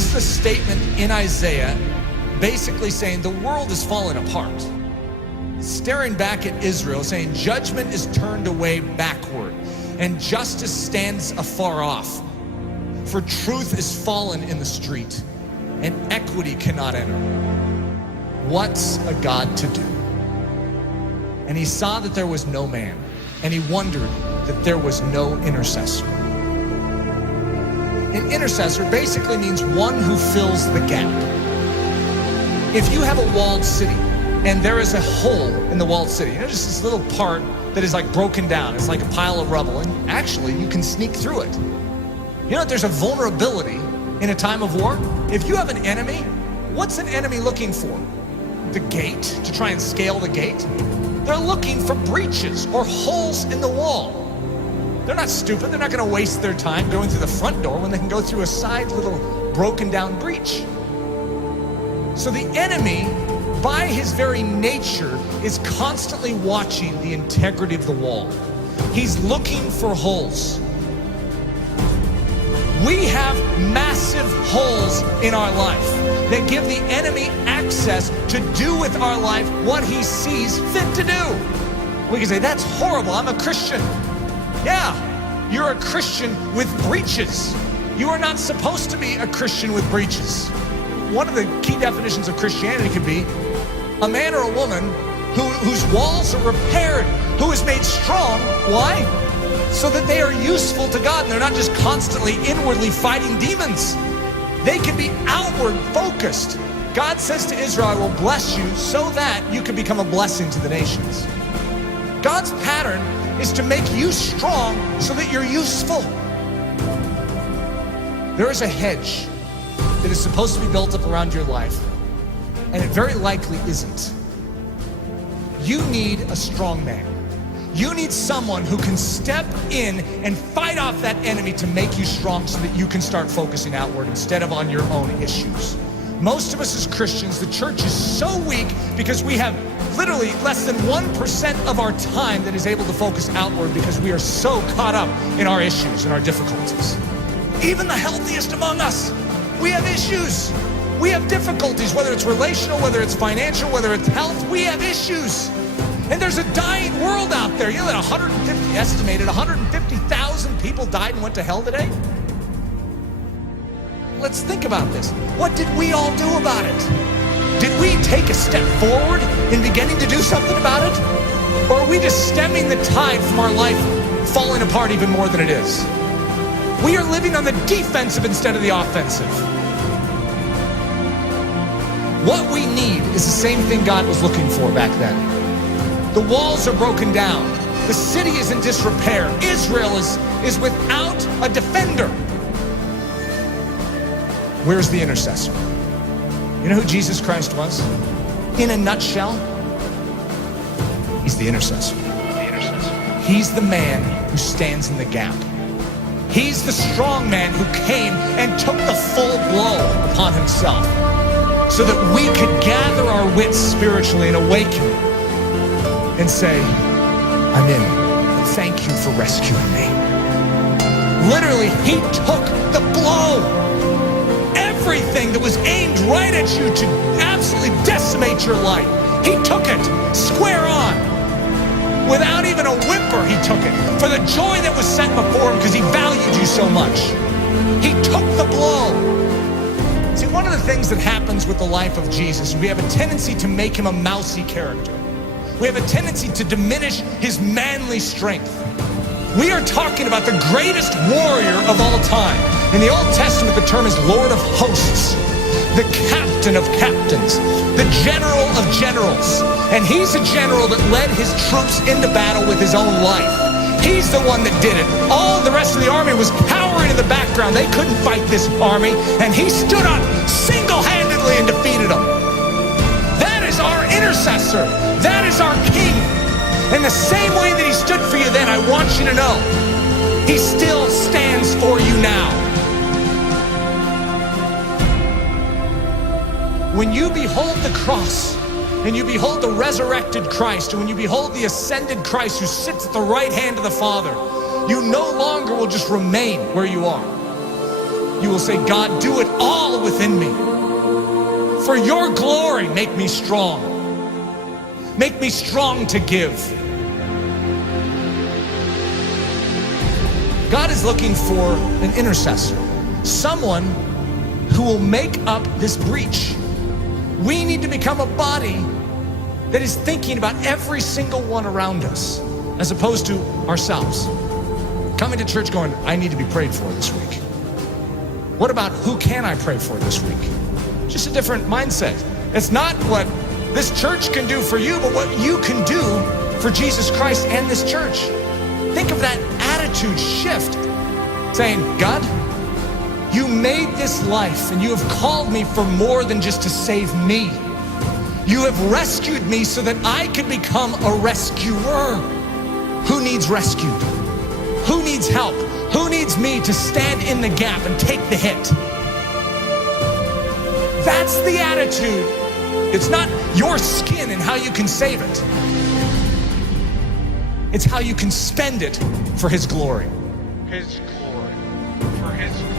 This is a statement in Isaiah basically saying the world is falling apart. Staring back at Israel, saying judgment is turned away backward and justice stands afar off. For truth is fallen in the street and equity cannot enter. What's a God to do? And he saw that there was no man, and he wondered that there was no intercessor. An intercessor basically means one who fills the gap. If you have a walled city and there is a hole in the walled city, just this little part that is like broken down, it's like a pile of rubble, and actually you can sneak through it. You know, there's a vulnerability in a time of war. If you have an enemy, what's an enemy looking for? The gate, to try and scale the gate? They're looking for breaches or holes in the wall. They're not stupid. They're not going to waste their time going through the front door when they can go through a side little broken down breach. So the enemy, by his very nature, is constantly watching the integrity of the wall. He's looking for holes. We have massive holes in our life that give the enemy access to do with our life what he sees fit to do. We can say, that's horrible, I'm a Christian. Yeah, you're a Christian with breaches. You are not supposed to be a Christian with breaches. One of the key definitions of Christianity could be a man or a woman whose walls are repaired, who is made strong. Why? So that they are useful to God and they're not just constantly inwardly fighting demons. They can be outward focused. God says to Israel, I will bless you so that you can become a blessing to the nations. God's pattern is to make you strong so that you're useful. There is a hedge that is supposed to be built up around your life, and it very likely isn't. You need a strong man. You need someone who can step in and fight off that enemy to make you strong so that you can start focusing outward instead of on your own issues. Most of us as Christians, the church is so weak because we have literally less than 1% of our time that is able to focus outward because we are so caught up in our issues and our difficulties. Even the healthiest among us, we have issues. We have difficulties, whether it's relational, whether it's financial, whether it's health, we have issues. And there's a dying world out there. You know that estimated 150,000 people died and went to hell today? Let's think about this. What did we all do about it? Did we take a step forward in beginning to do something about it? Or are we just stemming the tide from our life falling apart even more than it is? We are living on the defensive instead of the offensive. What we need is the same thing God was looking for back then. The walls are broken down. The city is in disrepair. Israel is without a defender. Where's the intercessor? You know who Jesus Christ was? In a nutshell, he's the intercessor. He's the man who stands in the gap. He's the strong man who came and took the full blow upon himself so that we could gather our wits spiritually and awaken and say, I'm in. Thank you for rescuing me. Literally, he took the blow. Everything that was aimed right at you to absolutely decimate your life, he took it square on. Without even a whimper, he took it for the joy that was set before him because he valued you so much. He took the blow. See, one of the things that happens with the life of Jesus, we have a tendency to make him a mousy character. We have a tendency to diminish his manly strength. We are talking about the greatest warrior of all time. In the Old Testament, the term is Lord of Hosts, the captain of captains, the general of generals. And he's a general that led his troops into battle with his own life. He's the one that did it. All the rest of the army was cowering in the background. They couldn't fight this army, and he stood up single-handedly and defeated them. That is our intercessor. That is our king. In the same way that he stood for you then, I want you to know, he still stands for you now. When you behold the cross, and you behold the resurrected Christ, and when you behold the ascended Christ who sits at the right hand of the Father, you no longer will just remain where you are. you will say, God, do it all within me. For your glory, make me strong. Make me strong to give. God is looking for an intercessor, someone who will make up this breach. We need to become a body that is thinking about every single one around us, as opposed to ourselves. Coming to church going, I need to be prayed for this week. What about who can I pray for this week? Just a different mindset. It's not what this church can do for you, but what you can do for Jesus Christ and this church. Think of that attitude shift, saying, God, you made this life and you have called me for more than just to save me. You have rescued me so that I can become a rescuer. Who needs rescued? Who needs help? Who needs me to stand in the gap and take the hit? That's the attitude. It's not your skin and how you can save it. It's how you can spend it for His glory. His glory. For His